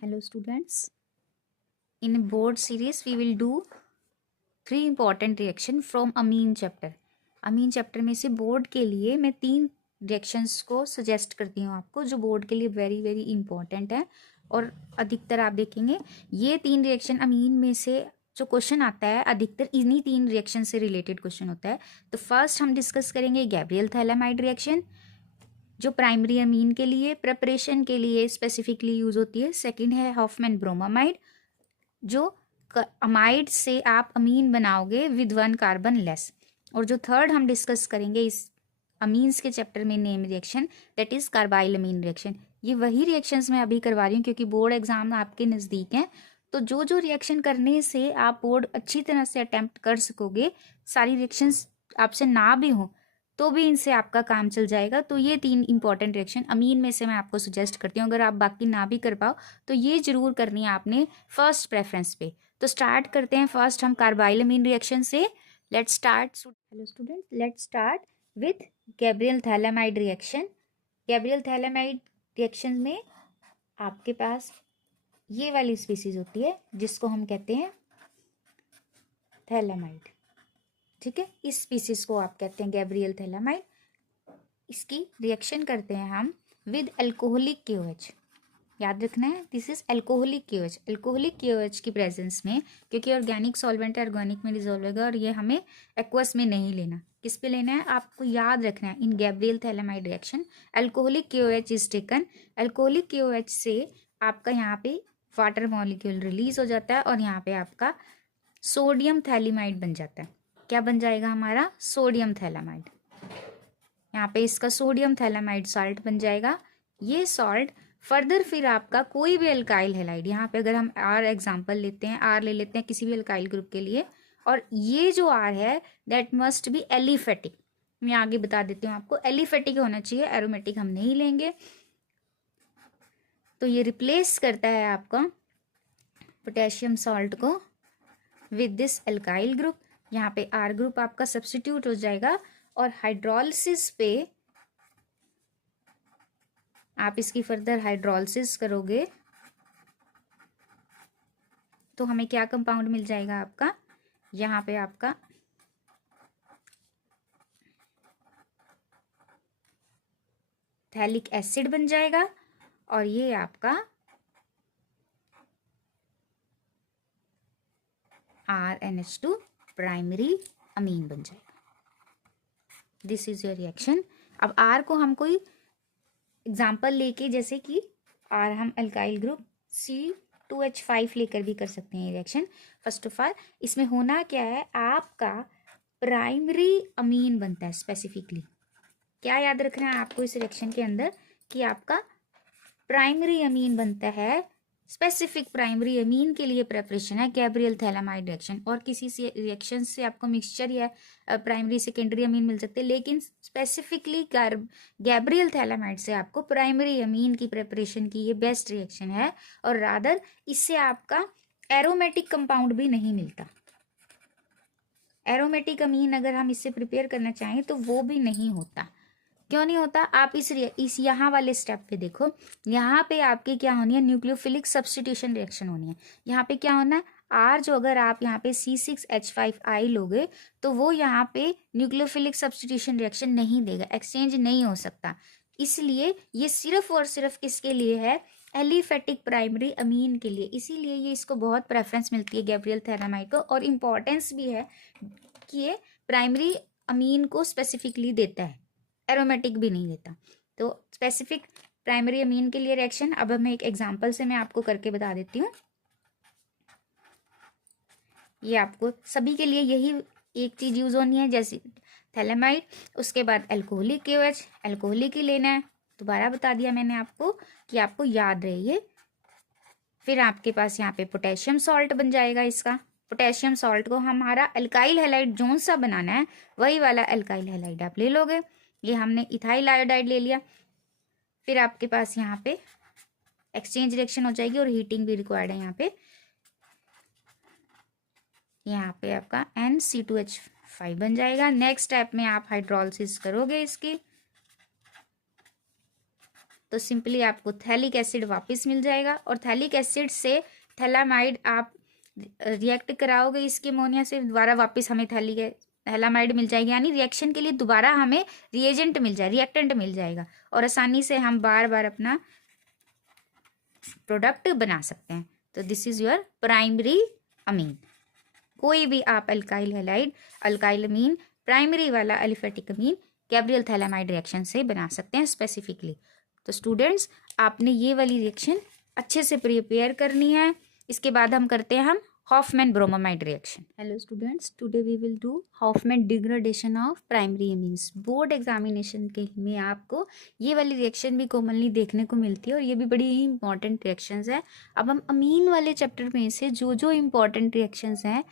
Hello students, in board series we will do 3 important reaction from amine chapter. amine chapter में से board के लिए मैं 3 reactions को सजेस्ट करती हूँ आपको, जो बोर्ड के लिए वेरी वेरी इंपॉर्टेंट है और अधिकतर आप देखेंगे ये 3 रिएक्शन अमीन में से जो क्वेश्चन आता है अधिकतर इन्हीं 3 रिएक्शन से रिलेटेड क्वेश्चन होता है। तो फर्स्ट हम डिस्कस करेंगे गैब्रियल थैलामाइड रिएक्शन जो प्राइमरी अमीन के लिए प्रिपरेशन के लिए स्पेसिफिकली यूज होती है। सेकंड है हॉफमैन ब्रोमामाइड जो अमाइड से आप अमीन बनाओगे विद 1 कार्बन लेस। और जो थर्ड हम डिस्कस करेंगे इस अमीन्स के चैप्टर में name reaction, that is carbylamine reaction. ये वही रिएक्शंस मैं अभी करवा रही हूँ क्योंकि बोर्ड एग्जाम आपके नज़दीक हैं, तो जो जो रिएक्शन करने से आप बोर्ड अच्छी तरह से अटेम्प्ट कर सकोगे, सारी रिएक्शंस आपसे ना भी हो तो भी इनसे आपका काम चल जाएगा। तो ये 3 इंपॉर्टेंट रिएक्शन अमीन में से मैं आपको सजेस्ट करती हूँ। अगर आप बाकी ना भी कर पाओ तो ये जरूर करनी है आपने फर्स्ट प्रेफरेंस पे। तो स्टार्ट करते हैं फर्स्ट हम कार्बाइल अमीन रिएक्शन से। Let's start. Hello student, let's start with Gabriel phthalimide reaction. Gabriel phthalimide reaction में आपके पास ये वाली स्पीसीज होती है जिसको हम कहते हैं थैलामाइड। ठीक है, इस स्पीसीज को आप कहते हैं गैब्रियल थैलामाइड। इसकी रिएक्शन करते हैं हम विद एल्कोहलिक KOH। याद रखना है this is alcoholic KOH। Alcoholic KOH की प्रेजेंस में, क्योंकि ऑर्गेनिक सॉल्वेंट है, ऑर्गेनिक में डिजोल्व होगा और ये हमें एक्वस में नहीं लेना। किस पे लेना है आपको याद रखना है। In Gabriel phthalimide reaction alcoholic KOH is taken. Alcoholic KOH से आपका यहाँ पे वाटर मॉलिक्यूल रिलीज हो जाता है और यहाँ पे आपका सोडियम थैलीमाइड बन जाता है। क्या बन जाएगा हमारा? Sodium phthalimide. यहाँ पे इसका सोडियम थैलामाइड सॉल्ट बन जाएगा। ये सॉल्ट फर्दर फिर आपका कोई भी अल्काइल हैलाइड, यहाँ पे अगर हम आर एग्जांपल लेते हैं, आर ले लेते हैं किसी भी अल्काइल ग्रुप के लिए, और ये जो आर है दैट मस्ट बी एलिफेटिक। मैं आगे बता देती हूँ आपको, एलिफेटिक होना चाहिए, एरोमेटिक हम नहीं लेंगे। तो ये रिप्लेस करता है आपका पोटेशियम सॉल्ट को विद दिस अल्काइल ग्रुप। यहाँ पे आर ग्रुप आपका सब्स्टिट्यूट हो जाएगा और हाइड्रोलिसिस पे आप इसकी फर्दर हाइड्रोलिसिस करोगे तो हमें क्या कंपाउंड मिल जाएगा आपका? यहाँ पे आपका थैलिक एसिड बन जाएगा और ये आपका RNH2 प्राइमरी अमीन बन जाएगा। This is your reaction. अब आर को हम कोई एग्जाम्पल लेके, जैसे कि आर हम अल्काइल ग्रुप C2H5 लेकर भी कर सकते हैं रिएक्शन। फर्स्ट ऑफ ऑल इसमें होना क्या है, आपका प्राइमरी अमीन बनता है स्पेसिफिकली। क्या याद रखना है आपको इस रिएक्शन के अंदर कि आपका प्राइमरी अमीन बनता है। स्पेसिफिक प्राइमरी अमीन के लिए प्रेपरेशन है गैब्रियल थैलामाइड रिएक्शन। और किसी से रिएक्शन से आपको मिक्सचर या प्राइमरी सेकेंडरी अमीन मिल सकते हैं, लेकिन स्पेसिफिकली गैब्रियल थैलामाइड से आपको प्राइमरी अमीन की प्रेपरेशन की ये बेस्ट रिएक्शन है। और रादर इससे आपका एरोमेटिक कंपाउंड भी नहीं मिलता। एरोमेटिक अमीन अगर हम इससे प्रिपेयर करना चाहें तो वो भी नहीं होता। क्यों नहीं होता? आप इस यहाँ वाले स्टेप पे देखो, यहाँ पे आपकी क्या होनी है, न्यूक्लियोफिलिक सब्स्टिट्यूशन रिएक्शन होनी है। यहाँ पे क्या होना है, आर जो अगर आप यहाँ पे C6H5I लोगे तो वो यहाँ पे न्यूक्लियोफिलिक सब्स्टिट्यूशन रिएक्शन नहीं देगा, एक्सचेंज नहीं हो सकता। इसलिए ये सिर्फ और सिर्फ किसके लिए है? एलिफेटिक प्राइमरी अमीन के लिए। इसीलिए ये इसको बहुत प्रेफरेंस मिलती है गैब्रियल थैलामाइड को, और इम्पॉर्टेंस भी है कि ये प्राइमरी अमीन को स्पेसिफिकली देता है, एरोमेटिक भी नहीं देता। तो स्पेसिफिक प्राइमरी अमीन के लिए रिएक्शन अब मैं एक एग्जांपल से मैं आपको करके बता देती हूँ। ये आपको सभी के लिए यही एक चीज यूज होनी है, जैसे थैलामाइड, उसके बाद एल्कोहलिक KOH, एल्कोहलिक ही लेना है। दोबारा बता दिया मैंने आपको कि आपको याद रहे ये। फिर आपके पास यहाँ पे पोटेशियम सॉल्ट बन जाएगा इसका। पोटेशियम सॉल्ट को हमारा अल्काइल हैलाइड जोन सा बनाना है, वही वाला अल्काइल हैलाइड आप ले लोगे। ये हमने इथाइल आयोडाइड ले लिया। फिर आपके पास यहाँ पे एक्सचेंज रिएक्शन हो जाएगी और हीटिंग भी रिक्वायर्ड है। यहाँ पे आपका NC2H5 बन जाएगा। नेक्स्ट स्टेप में आप हाइड्रोलिसिस करोगे इसकी। तो सिंपली आपको थैलिक एसिड वापस मिल जाएगा, और थैलिक एसिड से थैलामाइड आप रिएक्ट कराओगे इसके अमोनिया से, दोबारा वापस हमें थैलामाइड मिल जाएगी, यानी रिएक्शन के लिए दोबारा हमें रिएजेंट मिल जाए, रिएक्टेंट मिल जाएगा, और आसानी से हम बार बार अपना प्रोडक्ट बना सकते हैं। तो this is your primary amine. कोई भी आप अल्काइल हैलाइड, अल्काइल अमीन, प्राइमरी वाला एलिफेटिक अमीन गैब्रियल थैलामाइड रिएक्शन से बना सकते हैं स्पेसिफिकली। तो स्टूडेंट्स, आपने ये वाली रिएक्शन अच्छे से प्रिपेयर करनी है। इसके बाद हम करते हैं Hofmann bromamide reaction. Hello students, today we will do Hofmann degradation of primary amines. Board examination के में आपको ये वाली रिएक्शन भी कॉमनली देखने को मिलती है, और ये भी बड़ी ही इंपॉर्टेंट रिएक्शंस है। अब हम अमीन वाले चैप्टर में से जो जो इम्पॉर्टेंट रिएक्शंस हैं,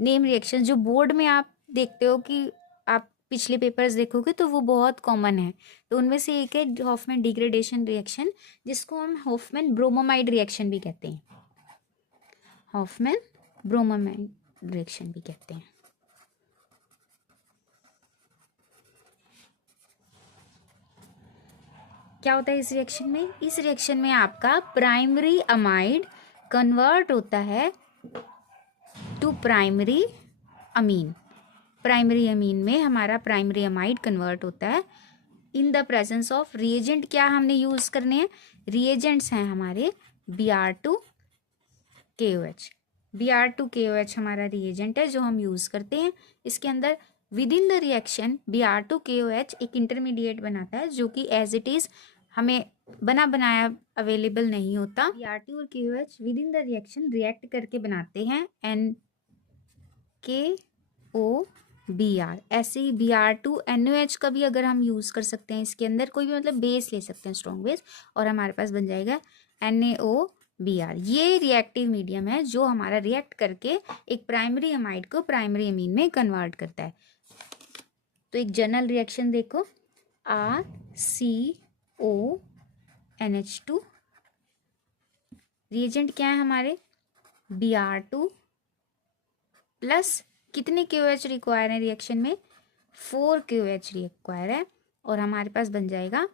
नेम रिएक्शन, जो बोर्ड में आप देखते हो कि आप पिछले पेपर्स देखोगे तो वो बहुत कॉमन है, तो उनमें से एक है हॉफमैन डिग्रेडेशन रिएक्शन, जिसको हम हॉफमैन ब्रोमोमाइड रिएक्शन भी कहते हैं। हॉफमैन ब्रोमोमाइड रिएक्शन भी कहते हैं। क्या होता है इस रिएक्शन में? इस रिएक्शन में आपका प्राइमरी अमाइड कन्वर्ट होता है to primary amine. Primary amine में हमारा प्राइमरी अमाइड कन्वर्ट होता है in the presence of reagent. क्या हमने यूज करने हैं? रिएजेंट्स हैं हमारे Br2KOH। Br2KOH हमारा रिएजेंट है जो हम यूज करते हैं। इसके अंदर with in the reaction Br2KOH एक इंटरमीडिएट बनाता है जो कि एज इट इज हमें बना बनाया अवेलेबल नहीं होता। Br2 और KOH with in the reaction react करके बनाते हैं NKOBr। ऐसे ही Br2NOH का भी अगर हम यूज कर सकते हैं, इसके अंदर कोई भी मतलब बेस ले सकते हैं, स्ट्रॉन्ग बेस, और हमारे पास बन जाएगा NaOBr। ये रिएक्टिव मीडियम है जो हमारा रिएक्ट करके एक प्राइमरी अमाइड को प्राइमरी अमीन में कन्वर्ट करता है। तो एक जनरल रिएक्शन देखो, RCONH2। रिएजेंट क्या है हमारे? Br2 प्लस कितने KOH रिक्वायर है रिएक्शन में? 4 KOH रिक्वायर है, और हमारे पास बन जाएगा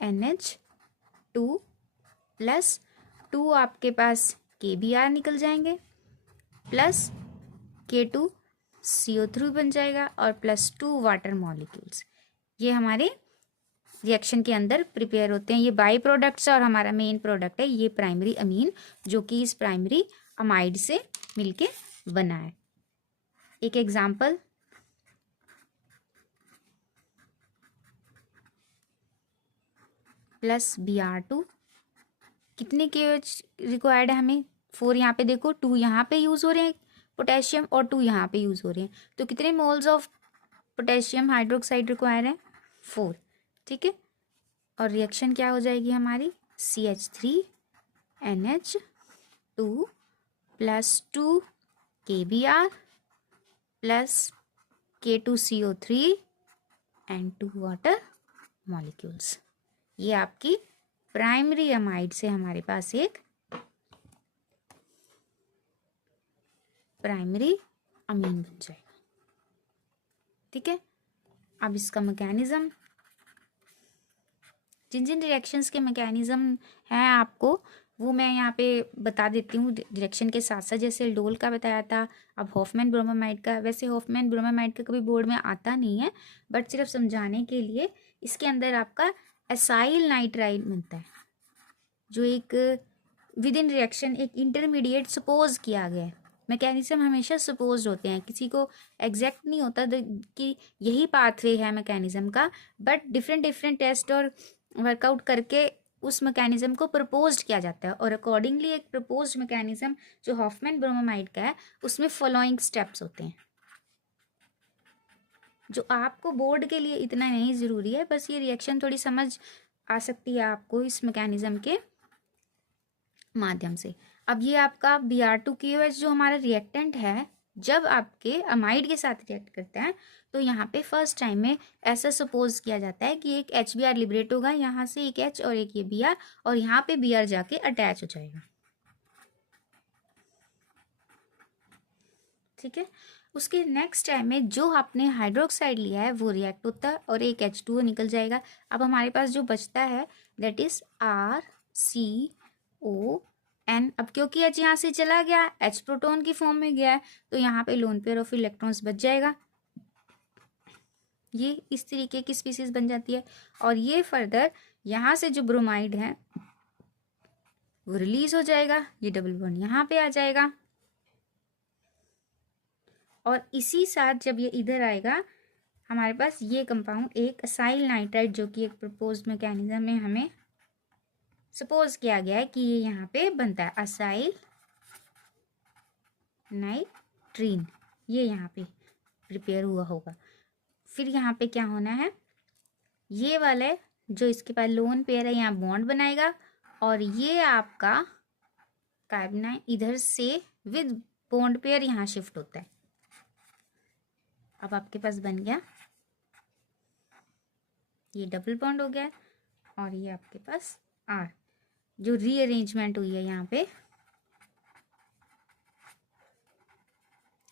RNH2 प्लस 2 आपके पास KBr निकल जाएंगे, प्लस K2CO3 बन जाएगा, और प्लस 2 वाटर मॉलिक्यूल्स। ये हमारे रिएक्शन के अंदर प्रिपेयर होते हैं। ये बाई प्रोडक्ट्स है, और हमारा मेन प्रोडक्ट है ये प्राइमरी अमीन, जो कि इस प्राइमरी अमाइड से मिलके बना है। एक एग्जाम्पल, प्लस Br2, कितने KOH रिक्वायर्ड है हमें? 4। यहाँ पे देखो 2 यहाँ पे यूज हो रहे हैं पोटेशियम, और 2 यहाँ पे यूज हो रहे हैं, तो कितने moles of potassium hydroxide require है? 4। ठीक है, और रिएक्शन क्या हो जाएगी हमारी? CH3NH2 plus 2 KBr plus K2CO3 and 2 water molecules. ये आपकी प्राइमरी अमाइड से हमारे पास एक प्राइमरी अमीन बन जाएगा। ठीक है, अब इसका मैकेनिज्म, जिन जिन रिएक्शंस के मैकेनिज्म हैं आपको वो मैं यहाँ पे बता देती हूँ रिएक्शन के साथ साथ। जैसे एल्डोल का बताया था, अब हॉफमैन ब्रोमोमाइड का। वैसे हॉफमैन ब्रोमोमाइड का कभी बोर्ड में आता नहीं है, बट सिर्फ समझाने के लिए इसके अंदर आपका एसाइल नाइट्राइल बनता है, जो एक विद इन रिएक्शन एक इंटरमीडिएट सपोज किया गया है। मैकेनिज्म हमेशा सपोज होते हैं, किसी को एग्जैक्ट नहीं होता कि यही पाथवे है मैकेनिज्म का, बट डिफरेंट डिफरेंट टेस्ट और वर्कआउट करके उस मैकेनिज्म को प्रपोज्ड किया जाता है, और अकॉर्डिंगली एक प्रपोज्ड मैकेनिज्म जो हॉफमैन ब्रोमोमाइड का है उसमें फॉलोइंग स्टेप्स होते हैं, जो आपको बोर्ड के लिए इतना नहीं ज़रूरी है, बस ये रिएक्शन थोड़ी समझ आ सकती है आपको इस मैकेनिज्म के माध्यम से। अब ये आपका Br2KOH जो हमारा रिएक्टेंट है, जब आपके अमाइड के साथ रिएक्ट करता है तो यहाँ पे फर्स्ट टाइम में ऐसा सपोज किया जाता है कि एक HBr लिबरेट होगा, यहाँ से एक H और एक ये Br, और यहाँ पे Br जाके अटैच हो जाएगा। ठीक है, उसके नेक्स्ट टाइम में जो आपने हाइड्रोक्साइड लिया है वो रिएक्ट होता है और एक H2O निकल जाएगा। अब हमारे पास जो बचता है दैट इज RCON। अब क्योंकि H यहाँ से चला गया, H प्रोटॉन की फॉर्म में गया है, तो यहाँ पे लोन पेयर ऑफ इलेक्ट्रॉन्स बच जाएगा। ये इस तरीके की स्पीसीज बन जाती है। और ये फर्दर यहाँ से जो ब्रोमाइड है वो रिलीज हो जाएगा, ये डबल बॉन्ड यहाँ पे आ जाएगा। और इसी साथ जब ये इधर आएगा हमारे पास ये कंपाउंड एक असाइल नाइट्राइड, जो कि एक प्रपोज्ड मैकेनिज्म में हमें सपोज किया गया है कि ये यहाँ पे बनता है असाइल नाइट्रीन, ये यहाँ पे प्रिपेयर हुआ होगा। फिर यहाँ पे क्या होना है, ये वाला जो इसके पास लोन पेयर है यहाँ बॉन्ड बनाएगा और ये आपका कार्बोनाइन इधर से विद बॉन्ड पेयर यहाँ शिफ्ट होता है। अब आपके पास बन गया ये डबल बॉन्ड हो गया और ये आपके पास R, जो रीअरेंजमेंट हुई है यहाँ पे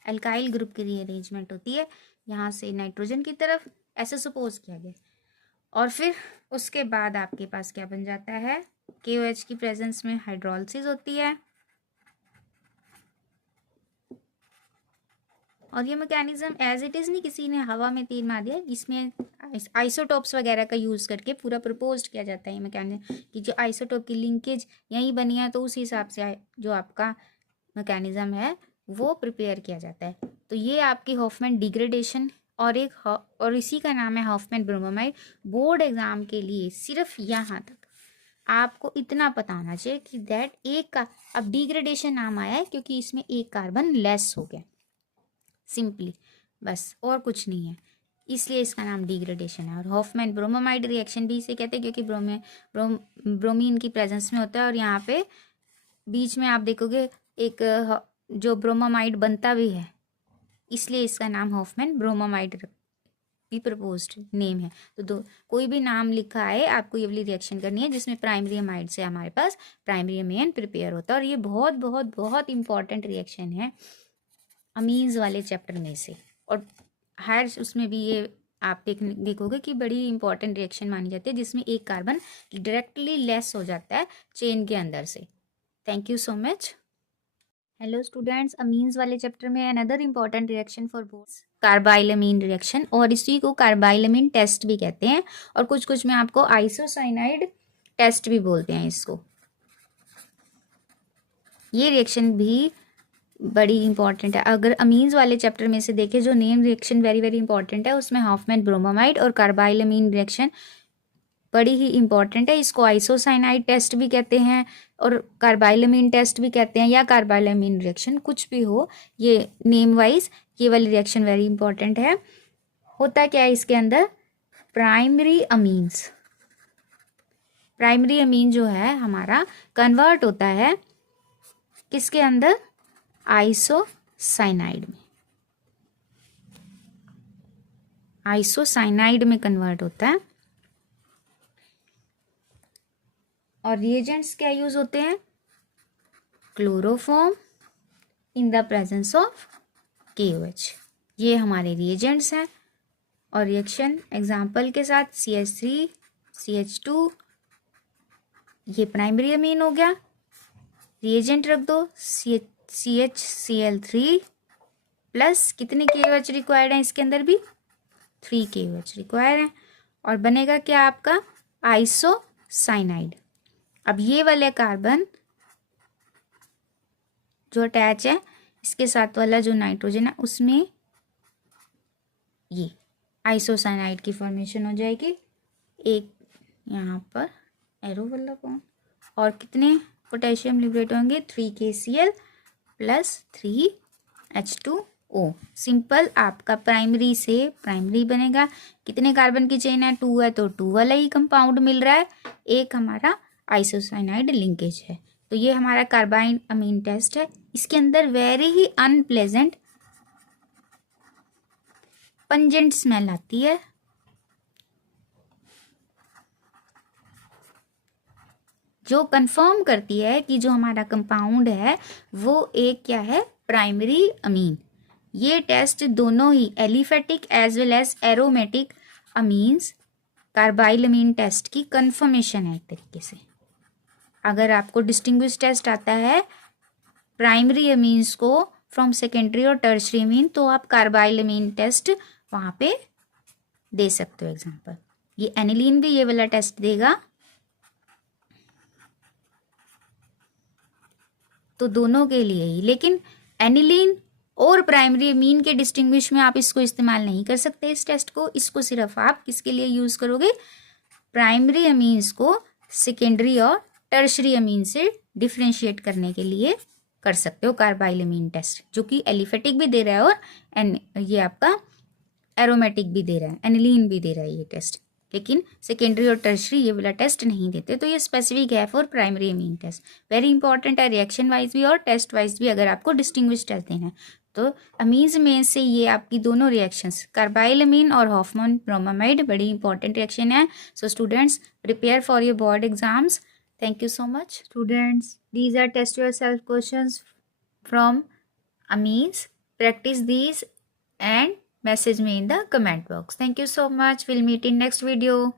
अल्काइल ग्रुप की रीअरेंजमेंट होती है यहाँ से नाइट्रोजन की तरफ, ऐसे सपोज किया गया। और फिर उसके बाद आपके पास क्या बन जाता है, KOH की प्रेजेंस में हाइड्रोलिसिस होती है और ये मैकेनिज्म एज इट इज़ नहीं, किसी ने हवा में तीर मार दिया, इसमें आइसोटोप्स वगैरह का यूज़ करके पूरा प्रपोज्ड किया जाता है ये मैकेनिज्म कि जो आइसोटोप की लिंकेज यहीं बनी है तो उस हिसाब से जो आपका मैकेनिज्म है वो प्रिपेयर किया जाता है। तो ये आपकी हॉफमैन डिग्रेडेशन और इसी का नाम है हॉफमैन ब्रोमोमाइड। बोर्ड एग्जाम के लिए सिर्फ यहाँ तक आपको इतना पता होना चाहिए कि दैट एक का अब डिग्रेडेशन नाम आया है क्योंकि इसमें एक कार्बन लेस हो गया, सिंपली, बस और कुछ नहीं है, इसलिए इसका नाम डिग्रेडेशन है। और हॉफमैन ब्रोमोमाइड रिएक्शन भी इसे कहते हैं क्योंकि ब्रोमीन की प्रेजेंस में होता है और यहाँ पे बीच में आप देखोगे एक जो ब्रोमोमाइड बनता भी है, इसलिए इसका नाम हॉफमैन ब्रोमोमाइड भी प्रपोज्ड नेम है। तो कोई भी नाम लिखा है आपको ये वाली रिएक्शन करनी है जिसमें प्राइमरी अमाइड से हमारे पास प्राइमरी अमीन प्रिपेयर होता है। और ये बहुत बहुत बहुत इंपॉर्टेंट रिएक्शन है अमीन्स वाले चैप्टर में से, और हर उसमें भी ये आप देखोगे कि बड़ी इंपॉर्टेंट रिएक्शन मानी जाती है जिसमें एक कार्बन डायरेक्टली लेस हो जाता है चेन के अंदर से। Thank you so much. Hello students, amines वाले चैप्टर में another important reaction for both carbylamine reaction, और इसी को कार्बाइलमीन टेस्ट भी कहते हैं और कुछ कुछ में आपको आइसोसाइनाइड टेस्ट भी बोलते हैं इसको। ये रिएक्शन भी बड़ी इंपॉर्टेंट है। अगर अमीन्स वाले चैप्टर में से देखें जो name reaction very very important है उसमें हॉफमैन ब्रोमोमाइड और कार्बाइलमीन रिएक्शन बड़ी ही इंपॉर्टेंट है। इसको आइसोसाइनाइड टेस्ट भी कहते हैं और कार्बाइलमीन टेस्ट भी कहते हैं या कार्बाइलमीन रिएक्शन, कुछ भी हो, ये नेम वाइज ये वाली रिएक्शन वेरी इंपॉर्टेंट है। होता क्या है इसके अंदर, प्राइमरी अमीन जो है हमारा कन्वर्ट होता है किसके अंदर, आइसोसाइनाइड में कन्वर्ट होता है। और रिएजेंट्स क्या यूज होते हैं, chloroform in the presence of KOH, ये हमारे रिएजेंट्स हैं। और रिएक्शन एग्जाम्पल के साथ CH3 CH2, ये प्राइमरी अमीन हो गया, रिएजेंट रख दो CHCl3 प्लस कितने KOH रिक्वायर्ड है, इसके अंदर भी 3 KOH रिक्वायर्ड है और बनेगा क्या आपका आइसोसाइनाइड। अब ये वाले कार्बन जो अटैच है इसके साथ वाला जो नाइट्रोजन है उसमें ये आइसोसाइनाइड की फॉर्मेशन हो जाएगी, एक यहाँ पर एरो वाला बॉन्ड, और कितने पोटेशियम लिबरेट होंगे 3 KCl प्लस 3 H2O। सिंपल, आपका प्राइमरी से प्राइमरी बनेगा। कितने कार्बन की चेन है, 2 है तो 2 वाला ही कंपाउंड मिल रहा है, एक हमारा आइसोसाइनाइड लिंकेज है। तो ये हमारा कार्बाइन अमीन टेस्ट है। इसके अंदर वेरी ही अनप्लेजेंट पंजेंट स्मेल आती है, जो कंफर्म करती है कि जो हमारा कंपाउंड है वो एक क्या है, प्राइमरी अमीन। ये टेस्ट दोनों ही aliphatic as well as aromatic amines carbylamine test की कंफर्मेशन है एक तरीके से। अगर आपको डिस्टिंग्विश टेस्ट आता है प्राइमरी अमीन्स को फ्रॉम सेकेंडरी और टर्शरी अमीन, तो आप कार्बाइलमीन टेस्ट वहाँ पे दे सकते हो एग्जाम्पल। ये एनिलीन भी ये वाला टेस्ट देगा। तो दोनों के लिए ही, लेकिन एनिलीन और प्राइमरी अमीन के डिस्टिंग्विश में आप इसको इस्तेमाल नहीं कर सकते इस टेस्ट को। इसको सिर्फ आप किसके लिए यूज़ करोगे, प्राइमरी अमीन्स को सेकेंडरी और टर्शरी अमीन से डिफ्रेंशिएट करने के लिए कर सकते हो कार्बाइलमीन टेस्ट, जो कि एलिफेटिक भी दे रहा है और ये आपका एरोमेटिक भी दे रहा है, एनिलीन भी दे रहा है ये टेस्ट। लेकिन सेकेंडरी और टर्शरी ये वाला टेस्ट नहीं देते, तो ये स्पेसिफिक है for primary amine test. Very important है रिएक्शन वाइज भी और टेस्ट वाइज भी, अगर आपको डिस्टिंग्विश टेस्ट देना है। तो अमीन्स में से ये आपकी दोनों रिएक्शंस कार्बाइलमीन और हॉफमैन ब्रोमामाइड बड़ी इंपॉर्टेंट रिएक्शन है। So students prepare for your board exams. Thank you so much. Students, these are test yourself questions from amines. Practice these and message me in the comment box. Thank you so much. We'll meet in next video.